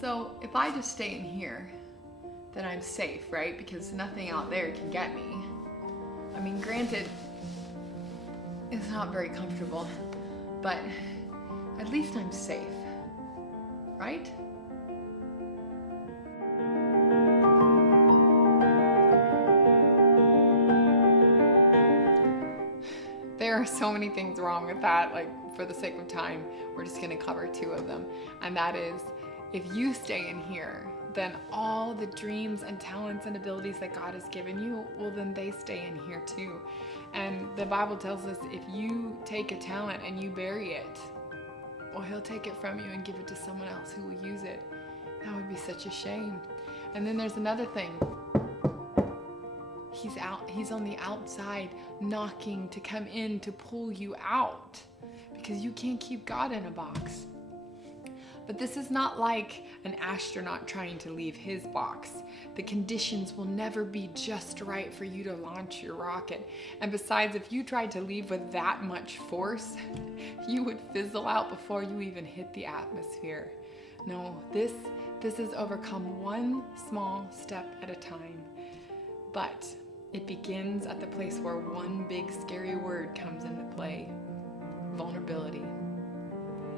So if I just stay in here, then I'm safe, right? Because nothing out there can get me. I mean, granted, it's not very comfortable, but at least I'm safe, right? There are so many things wrong with that. Like, for the sake of time, we're just gonna cover two of them. And that is, if you stay in here, then all the dreams and talents and abilities that God has given you, well, then they stay in here too. And the Bible tells us if you take a talent and you bury it, well, He'll take it from you and give it to someone else who will use it. That would be such a shame. And then there's another thing. He's on the outside knocking to come in to pull you out, because you can't keep God in a box. But this is not like an astronaut trying to leave his box. The conditions will never be just right for you to launch your rocket. And besides, if you tried to leave with that much force, you would fizzle out before you even hit the atmosphere. No, this is overcome one small step at a time. But it begins at the place where one big scary word comes into play: vulnerability.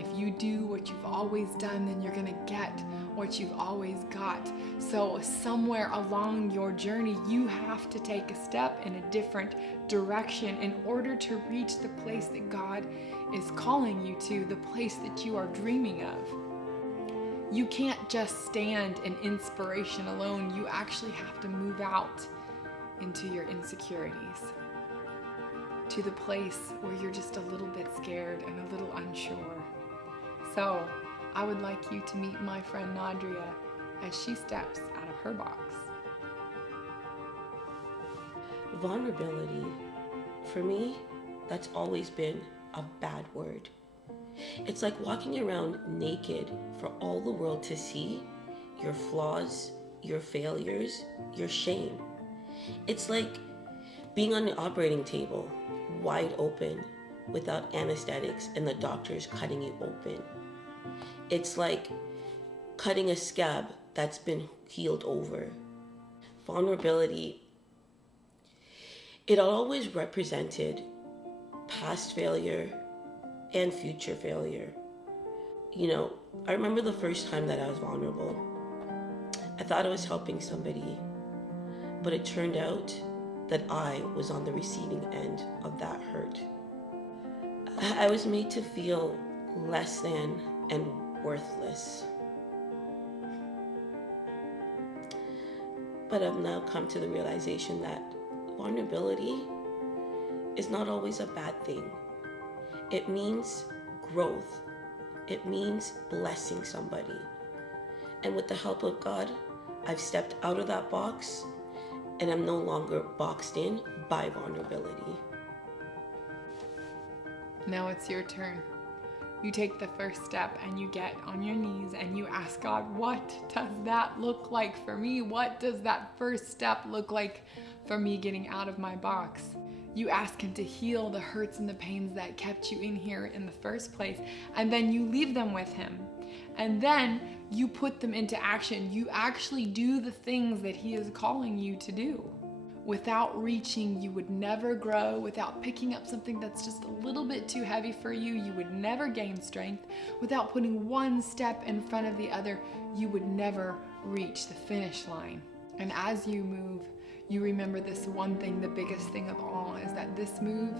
If you do what you've always done, then you're gonna get what you've always got. So somewhere along your journey, you have to take a step in a different direction in order to reach the place that God is calling you to, the place that you are dreaming of. You can't just stand in inspiration alone. You actually have to move out into your insecurities, to the place where you're just a little bit scared and a little unsure. So I would like you to meet my friend Nadria as she steps out of her box. Vulnerability, for me, that's always been a bad word. It's like walking around naked for all the world to see your flaws, your failures, your shame. It's like being on the operating table, wide open, without anesthetics and the doctors cutting you open. It's like cutting a scab that's been healed over. Vulnerability, it always represented past failure and future failure. You know, I remember the first time that I was vulnerable. I thought I was helping somebody, but it turned out that I was on the receiving end of that hurt. I was made to feel less than and worthless. But I've now come to the realization that vulnerability is not always a bad thing. It means growth. It means blessing somebody. And with the help of God, I've stepped out of that box and I'm no longer boxed in by vulnerability. Now it's your turn. You take the first step and you get on your knees and you ask God, what does that look like for me? What does that first step look like for me getting out of my box? You ask Him to heal the hurts and the pains that kept you in here in the first place, and then you leave them with Him. And then you put them into action. You actually do the things that He is calling you to do. Without reaching, you would never grow. Without picking up something that's just a little bit too heavy for you, you would never gain strength. Without putting one step in front of the other, you would never reach the finish line. And as you move, you remember this one thing, the biggest thing of all, is that this move,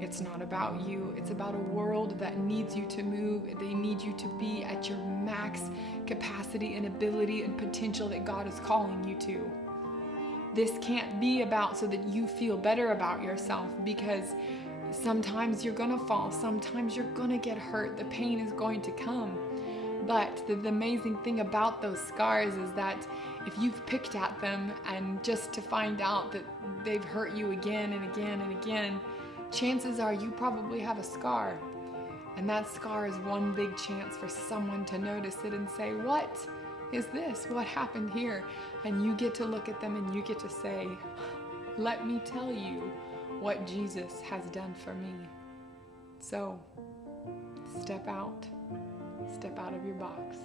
it's not about you. It's about a world that needs you to move. They need you to be at your max capacity and ability and potential that God is calling you to. This can't be about so that you feel better about yourself, because sometimes you're gonna fall, sometimes you're gonna get hurt, the pain is going to come. But the amazing thing about those scars is that if you've picked at them and just to find out that they've hurt you again and again and again, chances are you probably have a scar. And that scar is one big chance for someone to notice it and say, what is this? What happened here? And you get to look at them and you get to say, let me tell you what Jesus has done for me. So, step out of your box.